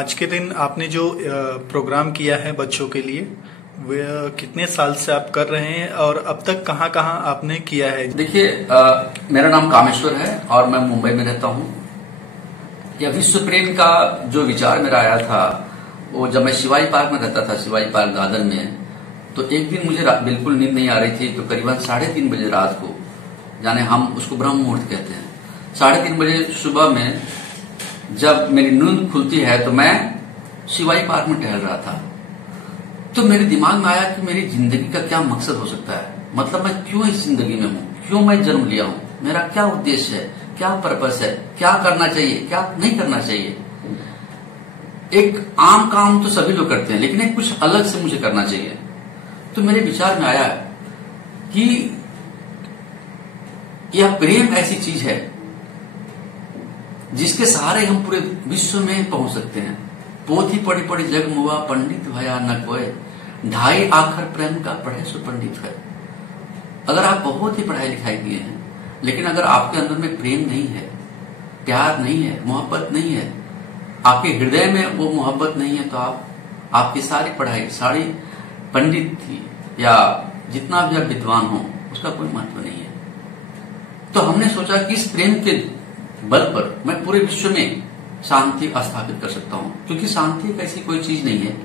आज के दिन आपने जो प्रोग्राम किया है बच्चों के लिए, वह कितने साल से आप कर रहे हैं और अब तक कहाँ कहाँ आपने किया है? देखिए, मेरा नाम कामेश्वर है और मैं मुंबई में रहता हूँ। यह विश्व प्रेम का जो विचार मेरा आया था, वो जब मैं शिवाजी पार्क में रहता था, शिवाजी पार्क गार्डन में, तो एक दिन मुझे बिल्कुल नींद नहीं आ रही थी। तो करीबन 3:30 बजे रात को, यानी हम उसको ब्रह्म मुहूर्त कहते हैं, 3:30 बजे सुबह में जब मेरी नींद खुलती है तो मैं शिवाजी पार्क में टहल रहा था। तो मेरे दिमाग में आया कि मेरी जिंदगी का क्या मकसद हो सकता है, मतलब मैं क्यों इस जिंदगी में हूँ, क्यों मैं जन्म लिया हूँ, मेरा क्या उद्देश्य है, क्या पर्पस है, क्या करना चाहिए, क्या नहीं करना चाहिए। एक आम काम तो सभी लोग करते हैं, लेकिन एक कुछ अलग से मुझे करना चाहिए। तो मेरे विचार में आया कि यह प्रेम ऐसी चीज है जिसके सहारे हम पूरे विश्व में पहुंच सकते हैं। पोथी पढ़ी पढ़ी जग मुआ, पंडित भया न कोय, 2.5 आखर प्रेम का पढ़े सो पंडित है। अगर आप बहुत ही पढ़ाई लिखाई किए हैं, लेकिन अगर आपके अंदर में प्रेम नहीं है, प्यार नहीं है, मोहब्बत नहीं है, आपके हृदय में वो मोहब्बत नहीं है, तो आपकी सारी पढ़ाई, सारी पंडित थी या जितना भी आप विद्वान हो, उसका कोई महत्व नहीं है। तो हमने सोचा कि इस प्रेम के बल पर मैं पूरे विश्व में शांति स्थापित कर सकता हूं, क्योंकि शांति एक ऐसी कोई चीज नहीं है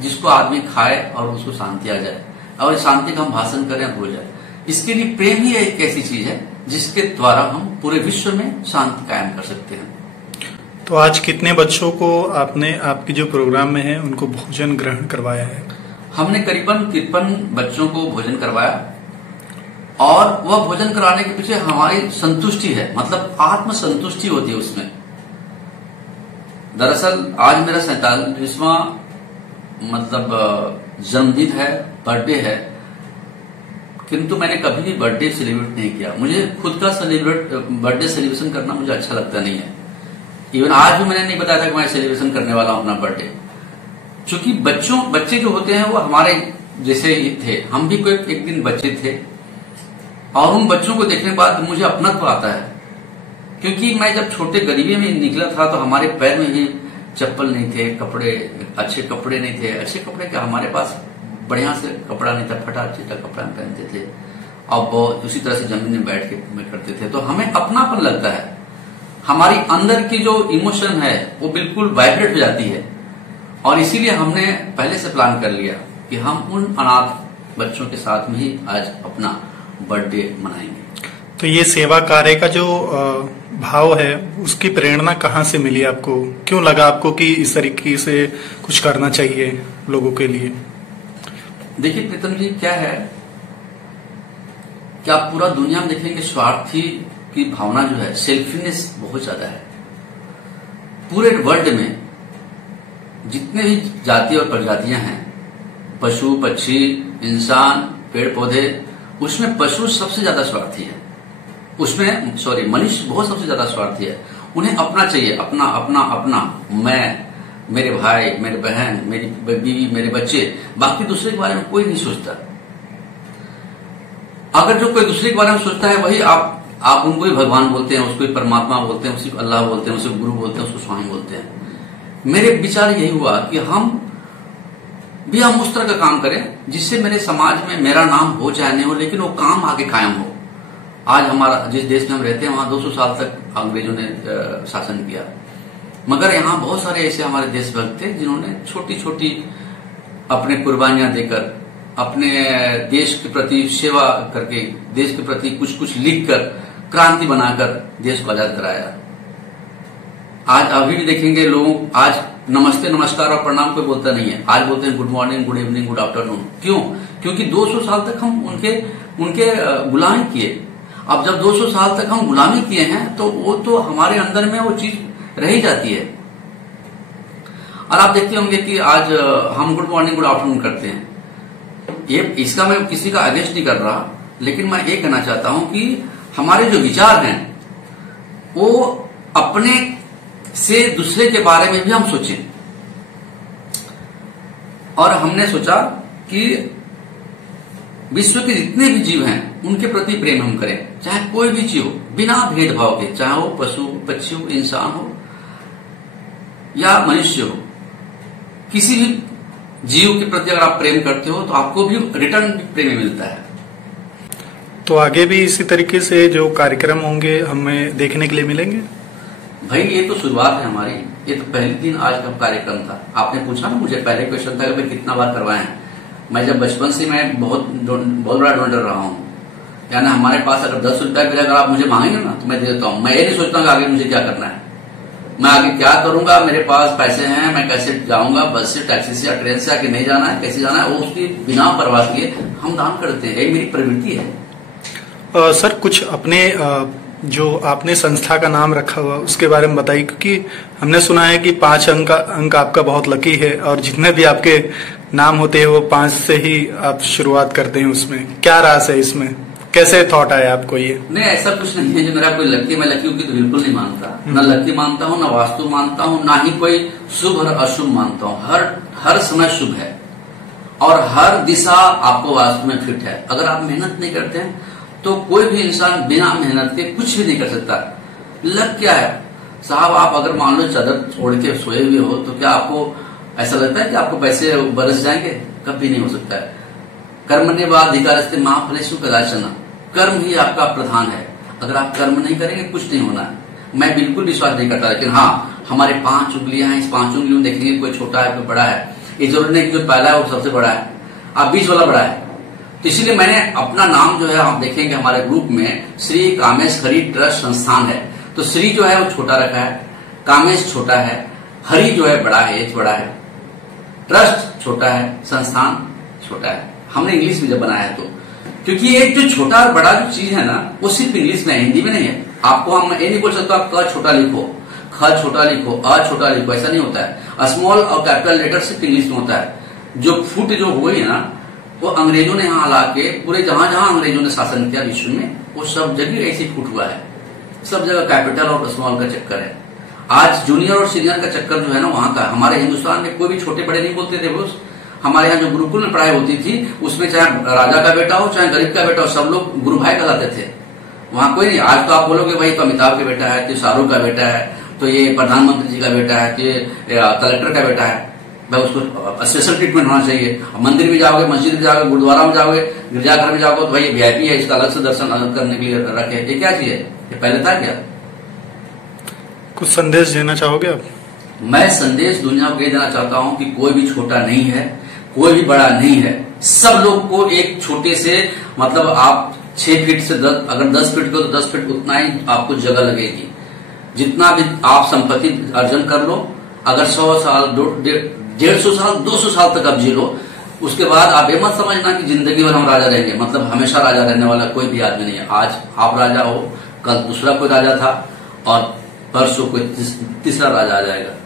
जिसको आदमी खाए और उसको शांति आ जाए, और शांति का हम भाषण करें भूल जाए। इसके लिए प्रेम ही एक ऐसी चीज है जिसके द्वारा हम पूरे विश्व में शांति कायम कर सकते हैं। तो आज कितने बच्चों को आपने आपके जो प्रोग्राम में है उनको भोजन ग्रहण करवाया है? हमने करीबन 53 बच्चों को भोजन करवाया, और वह भोजन कराने के पीछे हमारी संतुष्टि है, मतलब आत्म संतुष्टि होती है उसमें। दरअसल आज मेरा 47वां मतलब जन्मदिन है, बर्थडे है, किंतु मैंने कभी भी बर्थडे सेलिब्रेट नहीं किया। मुझे खुद का बर्थडे सेलिब्रेशन करना मुझे अच्छा लगता नहीं है। इवन आज भी मैंने नहीं बताया था कि मैं सेलिब्रेशन करने वाला हूं अपना बर्थडे, क्योंकि बच्चे जो होते हैं वो हमारे जैसे ही थे। हम भी कोई एक दिन बच्चे थे, और उन बच्चों को देखने के बाद मुझे अपनत्व आता है, क्योंकि मैं जब छोटे गरीबी में निकला था तो हमारे पैर में भी चप्पल नहीं थे, अच्छे कपड़े नहीं थे। अच्छे कपड़े क्या, हमारे पास बढ़िया से कपड़ा नहीं था, फटा चिटा कपड़ा पहनते थे, और बहुत उसी तरह से जमीन में बैठ के करते थे। तो हमें अपनापन लगता है, हमारी अंदर की जो इमोशन है वो बिल्कुल वाइब्रेट हो जाती है। और इसीलिए हमने पहले से प्लान कर लिया कि हम उन अनाथ बच्चों के साथ में ही आज अपना बर्थडे मनाएंगे। तो ये सेवा कार्य का जो भाव है, उसकी प्रेरणा कहाँ से मिली आपको? क्यों लगा आपको कि इस तरीके से कुछ करना चाहिए लोगों के लिए? देखिए प्रीतम जी, क्या है कि आप पूरा दुनिया में देखेंगे, स्वार्थी की भावना जो है, सेल्फिनेस बहुत ज्यादा है। पूरे वर्ल्ड में जितने भी जाति और प्रजातियां हैं, पशु पक्षी, इंसान, पेड़ पौधे, उसमें पशु सबसे ज्यादा स्वार्थी है। मनुष्य बहुत सबसे ज्यादा स्वार्थी है। उन्हें अपना चाहिए, अपना अपना अपना, मैं, मेरे भाई, मेरे बहन, मेरी बीवी, मेरे बच्चे, बाकी दूसरे के बारे में कोई नहीं सोचता। अगर जो कोई दूसरे के बारे में सोचता है, वही आप उनको ही भगवान बोलते हैं, उसको ही परमात्मा बोलते हैं, उसी अल्लाह बोलते हैं, उसे गुरु बोलते हैं, उसको स्वामी बोलते हैं। मेरे विचार यही हुआ कि हम उस तरह का काम करें जिससे मेरे समाज में मेरा नाम हो चाहे नहीं हो, लेकिन वो काम आगे कायम हो। आज हमारा जिस देश में हम रहते हैं, वहां 200 साल तक अंग्रेजों ने शासन किया, मगर यहाँ बहुत सारे ऐसे हमारे देशभक्त थे जिन्होंने छोटी छोटी अपने कुर्बानियां देकर, अपने देश के प्रति सेवा करके, देश के प्रति कुछ कुछ लिख कर, क्रांति बनाकर देश को आजाद कराया। आज अभी भी देखेंगे लोग आज नमस्ते नमस्कार और प्रणाम कोई बोलता नहीं है, आज बोलते हैं good morning, good evening, good afternoon. क्यों? क्योंकि 200 साल तक हम उनके गुलामी किए। अब जब 200 साल तक हम गुलामी किए हैं, तो वो तो हमारे अंदर में वो चीज रह जाती है। और आप देखते होंगे कि आज हम गुड मॉर्निंग, गुड आफ्टरनून करते हैं। इसका मैं किसी का अगेंस्ट नहीं कर रहा, लेकिन मैं ये कहना चाहता हूं कि हमारे जो विचार हैं वो अपने से दूसरे के बारे में भी हम सोचें। और हमने सोचा कि विश्व के जितने भी जीव हैं उनके प्रति प्रेम हम करें, चाहे कोई भी जीव हो, बिना भेदभाव के, चाहे वो पशु पक्षी हो, इंसान हो, या मनुष्य हो, किसी भी जीव के प्रति अगर आप प्रेम करते हो तो आपको भी रिटर्न प्रेम मिलता है। तो आगे भी इसी तरीके से जो कार्यक्रम होंगे हमें देखने के लिए मिलेंगे? भाई ये तो शुरुआत है हमारी, ये तो पहले दिन आज का कार्यक्रम था। आपने पूछा ना मुझे, पहले क्वेश्चन था कि भाई कितना बार करवाए हैं। मैं जब बचपन से मैं बहुत बड़ा डोनर रहा हूँ, यानी हमारे पास अगर 10 रुपया भी अगर आप मुझे मांगेंगे ना तो मैं दे देता हूँ। मैं ये नहीं सोचता हूँ आगे मुझे क्या करना है, मैं आगे क्या करूंगा, मेरे पास पैसे हैं, मैं कैसे जाऊंगा, बस से, टैक्सी से या ट्रेन से, आगे नहीं जाना है, कैसे जाना है, वो उसकी बिना परवाह किए हम दान करते हैं। यही मेरी प्रवृत्ति है। सर कुछ अपने जो आपने संस्था का नाम रखा हुआ उसके बारे में बताइए, क्योंकि हमने सुना है कि 5 अंक आपका बहुत लकी है और जितने भी आपके नाम होते हैं वो 5 से ही आप शुरुआत करते हैं। उसमें क्या राज है, इसमें कैसे थॉट आया आपको ये? नहीं, ऐसा कुछ नहीं है जो मेरा कोई लकी, मैं लकी की तो बिल्कुल नहीं मानता, न लकी मानता हूँ, न वास्तु मानता हूँ, ना ही कोई शुभ और अशुभ मानता हूँ। हर समय शुभ है और हर दिशा आपको वास्तु में फिट है। अगर आप मेहनत नहीं करते हैं तो कोई भी इंसान बिना मेहनत के कुछ भी नहीं कर सकता। लग क्या है साहब, आप अगर मान लो चादर छोड़ के सोए हुए हो तो क्या आपको ऐसा लगता है कि आपको पैसे बरस जाएंगे? कभी नहीं हो सकता है। कर्मण्येवाधिकारस्ते मा फलेषु कदाचन, कर्म ही आपका प्रधान है। अगर आप कर्म नहीं करेंगे कुछ नहीं होना है। मैं बिल्कुल विश्वास नहीं करता, लेकिन हाँ हमारे 5 उंगलियां हैं, इस 5 उंगलियों में देखेंगे कोई छोटा है कोई बड़ा है, ये जरूरी नहीं कि जो पहला है वो सबसे बड़ा है, आप बीच वाला बड़ा है। तो इसीलिए मैंने अपना नाम जो है, आप देखेंगे हमारे ग्रुप में श्री कामेश हरि ट्रस्ट संस्थान है, तो श्री जो है वो छोटा रखा है, कामेश छोटा है, हरि जो है बड़ा है, एच बड़ा है, ट्रस्ट छोटा है, संस्थान छोटा है। हमने इंग्लिश में जब बनाया है तो, क्योंकि ये जो छोटा और बड़ा जो चीज है ना वो सिर्फ इंग्लिश में है, हिंदी में नहीं है। आपको हम ये नहीं बोल सकते आप क छोटा लिखो, ख छोटा लिखो, अ छोटा लिखो, ऐसा नहीं होता है। स्मॉल और कैपिटल लेटर सिर्फ इंग्लिश में होता है। जो फुट जो हुई है ना वो अंग्रेजों ने यहाँ ला के पूरे जहां जहां अंग्रेजों ने शासन किया विश्व में, वो सब जगह ऐसी फुट हुआ है। सब जगह कैपिटल और स्मॉल का चक्कर है। आज जूनियर और सीनियर का चक्कर जो है ना वहां का, हमारे हिंदुस्तान में कोई भी छोटे बड़े नहीं बोलते थे। वो हमारे यहाँ जो गुरुकुल में पढ़ाई होती थी उसमें चाहे राजा का बेटा हो चाहे गरीब का बेटा हो, सब लोग गुरु भाई कहलाते थे। वहां कोई नहीं। आज तो आप बोलोगे भाई तो अमिताभ का बेटा है, तो शाहरुख का बेटा है, तो ये प्रधानमंत्री जी का बेटा है, तो ये कलेक्टर का बेटा है, भाई उसको स्पेशल ट्रीटमेंट होना चाहिए। मंदिर में जाओगे, मस्जिद में जाओगे, गुरुद्वारा में जाओगे, गिरजाघर में जाओगे तो भाई ये VIP है, इसका अलग से दर्शन अलग करने के लिए रखे। ये क्या चीज है? ये पहले था क्या? कुछ संदेश देना चाहोगे आप? मैं संदेश दुनिया को ये देना चाहता हूँ कि कोई भी छोटा नहीं है, कोई भी बड़ा नहीं है। सब लोग को एक छोटे से, मतलब आप 6 फीट से 10, अगर 10 फीट को तो 10 फीट उतना ही आपको जगह लगेगी। जितना भी आप संपत्ति अर्जन कर लो, अगर 100 साल 150 साल 200 साल तक आप जी लो, उसके बाद आप ये मत समझना कि जिंदगी भर हम राजा रहेंगे। मतलब हमेशा राजा रहने वाला कोई भी आदमी नहीं है। आज आप राजा हो, कल दूसरा कोई राजा था और परसों कोई तीसरा राजा आ जाएगा।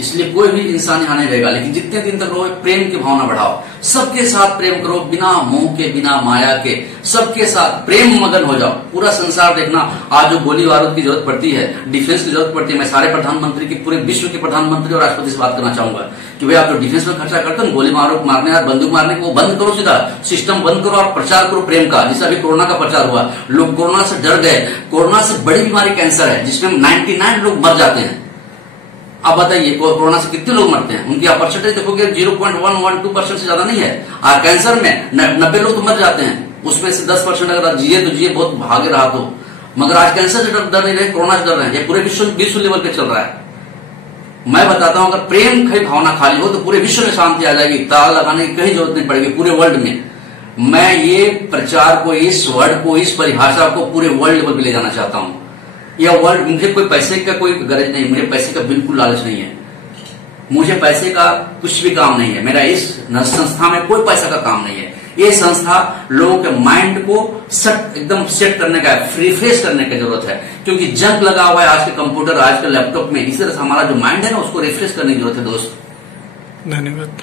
इसलिए कोई भी इंसान यहाँ नहीं रहेगा। लेकिन जितने दिन तक रहो प्रेम की भावना बढ़ाओ, सबके साथ प्रेम करो, बिना मोह के, बिना माया के, सबके साथ प्रेम मगन हो जाओ। पूरा संसार देखना, आज जो गोली बारूद की जरूरत पड़ती है, डिफेंस की जरूरत पड़ती है, मैं सारे प्रधानमंत्री की, पूरे विश्व के प्रधानमंत्री और राष्ट्रपति से बात करना चाहूंगा कि भाई आप जो डिफेंस में खर्चा करते हो, गोली बारूद मारने और बंदूक मारने को बंद करो, सीधा सिस्टम बंद करो और प्रचार करो प्रेम का। जैसे अभी कोरोना का प्रचार हुआ, लोग कोरोना से डर गए। कोरोना से बड़ी बीमारी कैंसर है जिसमें 99 लोग मर जाते हैं। अब बताइए कोरोना से कितने लोग मरते हैं? उनकी परसेंटेज देखोगे 0.112% से ज्यादा नहीं है। और कैंसर में 90 लोग तो मर जाते हैं, उसमें से 10% अगर जिए तो जिए, बहुत भागे रहा तो। मगर आज कैंसर से डर नहीं रहे, कोरोना से डर रहे हैं। ये पूरे विश्व लेवल पे चल रहा है। मैं बताता हूं, अगर प्रेम की भावना खाली हो तो पूरे विश्व में शांति आ जाएगी। ताला लगाने की कहीं जरूरत नहीं पड़ेगी पूरे वर्ल्ड में। मैं ये प्रचार को, इस वर्ड को, इस परिभाषा को पूरे वर्ल्ड लेवल पे ले जाना चाहता हूं। यह वर्ल्ड, मुझे कोई पैसे का कोई गरज नहीं, मुझे पैसे का बिल्कुल लालच नहीं है, मुझे पैसे का कुछ भी काम नहीं है। मेरा इस संस्था में कोई पैसा का काम नहीं है। ये संस्था लोगों के माइंड को एकदम सेट करने का, रिफ्रेश करने की जरूरत है। क्योंकि जंग लगा हुआ है आज के कंप्यूटर, आज के लैपटॉप में। इसी तरह से हमारा जो माइंड है ना, उसको रिफ्रेश करने की जरूरत है दोस्त। धन्यवाद।